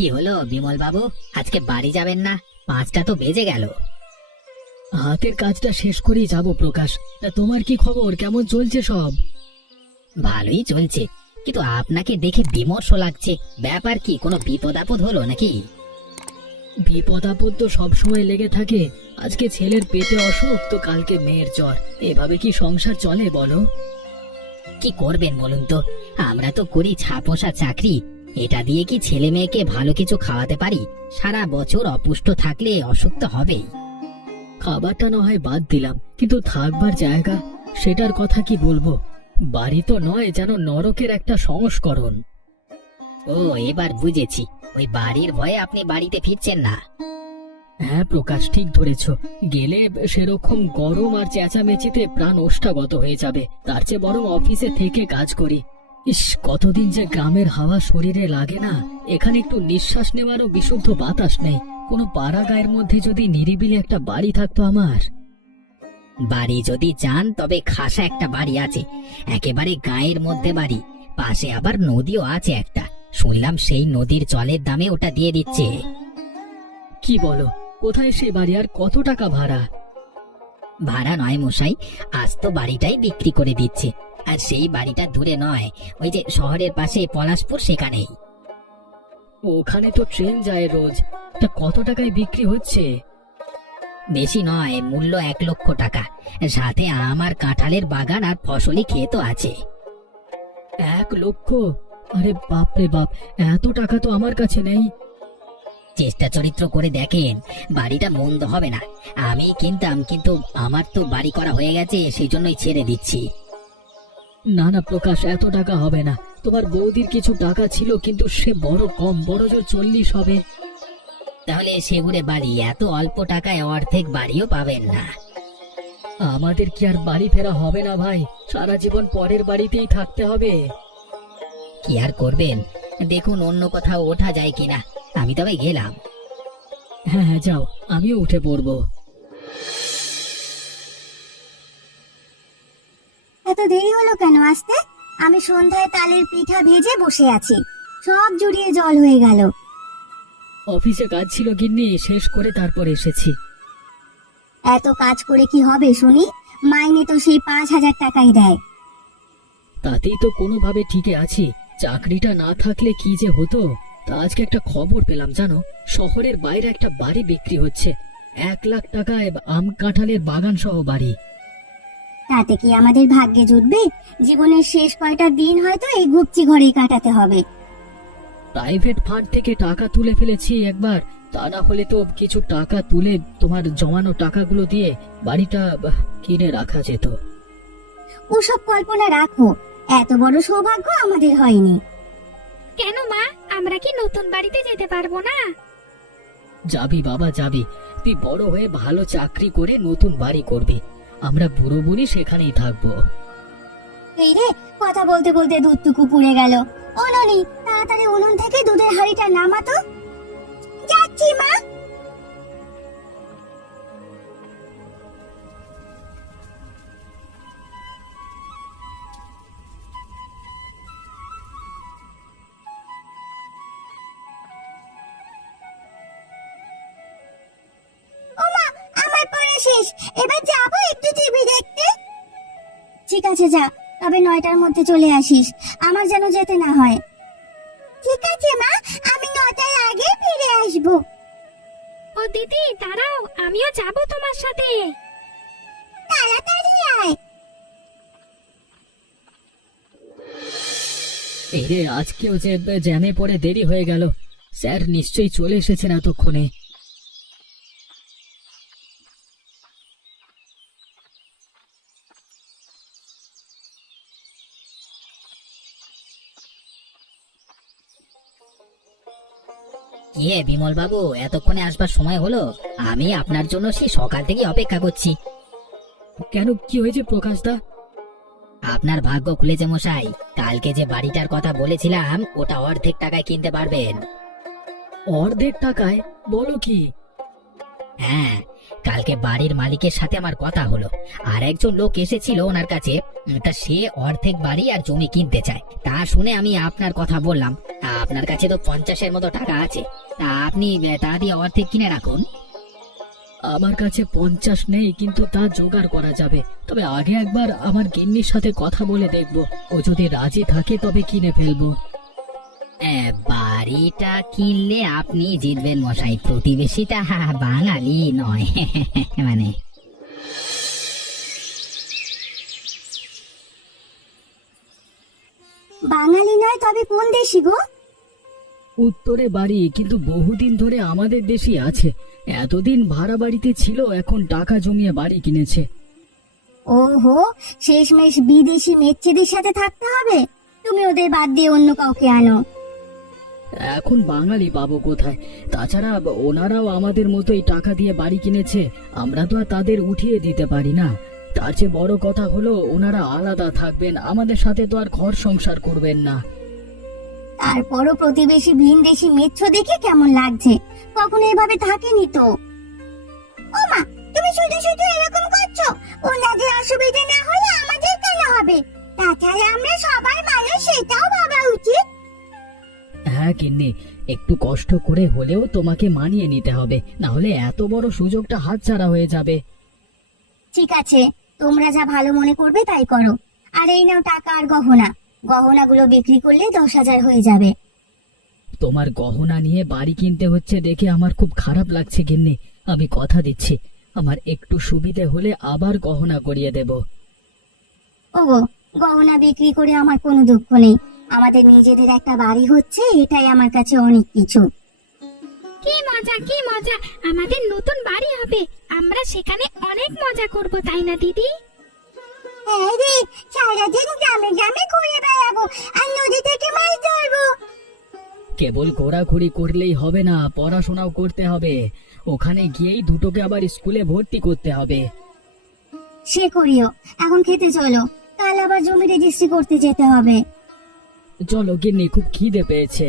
কি হলো বিমল বাবু, আজকে বাড়ি যাবেন না? 5টা তো বেজে গেল। হাতের কাজটা শেষ করেই যাব প্রকাশ। তা তোমার কি খবর, কেমন চলছে সব? ভালোই চলছে, কিন্তু আপনাকে দেখে বিমর্ষ লাগছে। ব্যাপার কি, কোনো বিপদ আপদ হলো নাকি? বিপদ আপদ তো সবসময় লেগে থাকে। আজকে ছেলের পেটে অসুখ, তো কালকে মেয়ের জ্বর। এভাবে কি সংসার চলে বলো? কি করবেন বলুন তো, আমরা তো করি ছাপোষা চাকরি। এটা দিয়ে কি ছেলে মেয়েকে ভালো কিছু খাওয়াতে পারি? সারা বছর অপুষ্ট থাকলে অসুখ তো হবেই। খাবারটা না হয় বাদ দিলাম, কিন্তু থাকবার জায়গা, সেটার কথা কি বলবো। বাড়ি তো নয়, যেন নরকের একটা সংস্করণ। ও, এবার বুঝেছি, ওই বাড়ির ভয়ে আপনি বাড়িতে ফিরছেন না। হ্যাঁ প্রকাশ, ঠিক ধরেছ। গেলে সেরকম গরম আর চেঁচামেচিতে প্রাণ ওষ্ঠাগত হয়ে যাবে। তার চেয়ে বরং অফিসে থেকে কাজ করি। ইস, কতদিন যে গ্রামের হাওয়া শরীরে লাগে না। এখানে একটু নিঃশ্বাস নেওয়ারও বিশুদ্ধ বাতাস নেই। কোনো পাড়া গায়ের মধ্যে যদি নিরিবিলি একটা বাড়ি থাকতো আমার। বাড়ি যদি চান তবে খাসা একটা বাড়ি আছে, একেবারে গায়ের মধ্যে বাড়ি। পাশে আবার নদীও আছে একটা, শুনলাম সেই নদীর জলের দামে ওটা দিয়ে দিচ্ছে। কি বলো? কোথায় সেই বাড়ি, আর কত টাকা ভাড়া? ভাড়া নয় মশাই, আজ তো বাড়িটাই বিক্রি করে দিচ্ছে। আর সেই বাড়িটা দূরে নয়, ওই যে শহরের পাশে পলাশপুর, সেখানেই। ওখানে তো ট্রেন যায় রোজ। তা কত টাকায় বিক্রি হচ্ছে? বেশি নয়, মূল্য 1 লক্ষ টাকা। সাথে আমার কাঁঠালের বাগান আর ফসলি ক্ষেতও আছে। 1 লক্ষ? আরে বাপ রে বাপ, এত টাকা তো আমার কাছে নেই। চেষ্টা চরিত্র করে দেখেন, বাড়িটা মন্দ হবে না। আমি কিনতাম, কিন্তু আমার তো বাড়ি করা হয়ে গেছে, সেই জন্যই ছেড়ে দিচ্ছি। না না প্রকাশ, এত টাকা হবে না। তোমার বৌদির কিছু টাকা ছিল, কিন্তু সে বড় কম, বড় জোর 40 হবে। তাহলে সেগুড়ে বাড়ি, এত অল্প টাকায় অর্ধেক বাড়িও পাবেন না। আমাদের কি আর বাড়ি ফেরা হবে না ভাই? সারা জীবন পরের বাড়িতেই থাকতে হবে। কি আর করবেন, দেখুন অন্য কোথাও ওঠা যায় কিনা। আমি তবে গেলাম। হ্যাঁ হ্যাঁ, যাও, আমিও উঠে পড়বো। এত দেরি হলো কেন আসতে? আমি সন্ধ্যায় তালের পিঠা ভেজে বসে আছি, সব জুড়িয়ে জল হয়ে গেল। অফিসে কাজ ছিল গিন্নি, শেষ করে তারপর এসেছি। এত কাজ করে কি হবে শুনি? মাইনে তো সেই 5,000 টাকাই দেয়। তাতেই তো কোনোভাবে ঠিকই আছি। চাকরিটা না থাকলে কি যে হতো। তা আজকে একটা খবর পেলাম জানো, শহরের বাইরে একটা বাড়ি বিক্রি হচ্ছে। 1 লাখ টাকায় আম কাঁঠালের বাগান সহ বাড়ি। তাতে কি আমাদের ভাগ্যে জুটবে? জীবনের শেষ কয়টা দিন হয়তো এই গুপচি ঘরেই কাটাতে হবে। প্রাইভেট ফান্ড থেকে টাকা তুলে ফেলেছি একবার। তা না হলে তো কিছু টাকা তুলে তোমার জমানো টাকাগুলো দিয়ে বাড়িটা কিনে রাখা যেত। ওসব কল্পনা রাখো, এত বড় সৌভাগ্য আমাদের হয়নি। কেন মা, আমরা কি নতুন বাড়িতে যেতে পারবো না? যাবি বাবা, যাবি। তুই বড় হয়ে ভালো চাকরি করে নতুন বাড়ি করবি। আমরা বুড়ো বুড়ি সেখানেই থাকবো। এই রে, কথা বলতে বলতে দুধটুকু পুড়ে গেল। ও ননি, তাড়াতাড়ি উনুন থেকে দুধের হাঁড়িটা নামাতো। যাচ্ছি মা। ওমা, আমার পড়া শেষ, এবার যাবো একটু টিভি দেখতে। ঠিক আছে যা, তবে 9টার মধ্যে চলে আসিস, আমার যেন যেতে না হয়। ঠিক আছে মা, আমি 9টার আগে ফিরে আসবো। ও দিদি দাঁড়াও, আমিও যাব তোমার সাথে। তাড়াতাড়ি আয়। এই রে, আজকেও যে জ্যামে পড়ে দেরি হয়ে গেল। স্যার নিশ্চয়ই চলে এসেছেন এতক্ষণে। কি হে বিমল বাবু, এতক্ষণে আসবার সময় হলো? আমি আপনার জন্য সেই সকাল থেকে অপেক্ষা করছি। কেন, কি হয়েছে প্রকাশ দা? আপনার ভাগ্য খুলেছে মশাই, কালকে যে বাড়িটার কথা বলেছিলাম ওটা অর্ধেক টাকায় কিনতে পারবেন। অর্ধেক টাকায়? বলো কি? হ্যাঁ, কালকে বাড়ির মালিকের সাথে আমার কথা হলো, আর একজন লোক এসেছিল ওনার কাছে। তা সে অর্ধেক বাড়ি আর জমি কিনতে চায়। তা শুনে আমি আপনার কথা বললাম। আপনার কাছে তো 50-এর মতো টাকা আছে, তা আপনি তা দিয়ে অর্ধেক কিনে রাখুন। আমার কাছে 50 নেই, কিন্তু তা জোগাড় করা যাবে। তবে আগে একবার আমার গিন্নির সাথে কথা বলে দেখব, ও যদি রাজি থাকে তবে কিনে ফেলবো। বাড়িটা কিনলে আপনি জিতবেন মশাই, প্রতিবেশীটা বাঙালি নয়। মানে বাঙালি নয় তবে কোন দেশি গো? উত্তরে বাড়ি, কিন্তু বহুদিন ধরে আমাদের দেশই আছে। এতদিন ভাড়া বাড়িতে ছিল, এখন টাকা জমিয়ে বাড়ি কিনেছে। ওহো, শেষমেশ বিদেশি মেচ্ছেদের সাথে থাকতে হবে। তুমি ওদের বাদ দিয়ে অন্য কাউকে আনো। এখন বাঙালি পাবো কোথায়? তাছাড়া ওনারাও আমাদের মতোই টাকা দিয়ে বাড়ি কিনেছে, আমরা তো আর তাদের উঠিয়ে দিতে পারি না। তার চেয়ে বড় কথা হলো ওনারা আলাদা থাকবেন, আমাদের সাথে তো আর ঘর সংসার করবেন না। তারপরও প্রতিবেশী ভিনদেশি মেচ্ছ দেখে কেমন লাগছে? কখনো এভাবে থাকেনি তো। ও মা, তুমি শুধু শুধু এরকম করছো। ওনাদের অসুবিধা না হলে আমাদের কেন হবে? তাছাড়া আমরা সবাই মানুষ, সেটাও ভাবা উচিত। হ্যাঁ গিন্নি, একটু কষ্ট করে হলেও তোমাকে মানিয়ে নিতে হবে, না হলে এত বড় সুযোগটা হাতছাড়া হয়ে যাবে। ঠিক আছে, তোমরা যা ভালো মনে করবে তাই করো। আর এই নাও টাকা আর গহনা। গহনাগুলো বিক্রি করলে 10,000 হয়ে যাবে। তোমার গহনা নিয়ে বাড়ি কিনতে হচ্ছে দেখে আমার খুব খারাপ লাগছে গিন্নি। আমি কথা দিচ্ছি, আমার একটু সুবিধে হলে আবার গহনা করিয়ে দেব। ওগো, গহনা বিক্রি করে আমার কোনো দুঃখ নেই। আমাদের নিজেদের একটা বাড়ি হচ্ছে, এটাই আমার কাছে অনেক কিছু। কি মজা, কি মজা! আমাদের নতুন বাড়ি হবে, আমরা সেখানে অনেক মজা করব, তাই না দিদি? হ্যাঁ রে, সারাদিন গ্রামে গ্রামে ঘুরে বেড়াবো আর নদী থেকে মাছ ধরবো। কেবল ঘোরাঘুরি করলেই হবে না, পড়াশোনাও করতে হবে। ওখানে গিয়েই দুটোকে আবার স্কুলে ভর্তি করতে হবে। সে করিও, এখন খেতে চলো, কাল আবার জমি রেজিস্ট্রি করতে যেতে হবে। চলো গিন্নি, খুব খিদে পেয়েছে।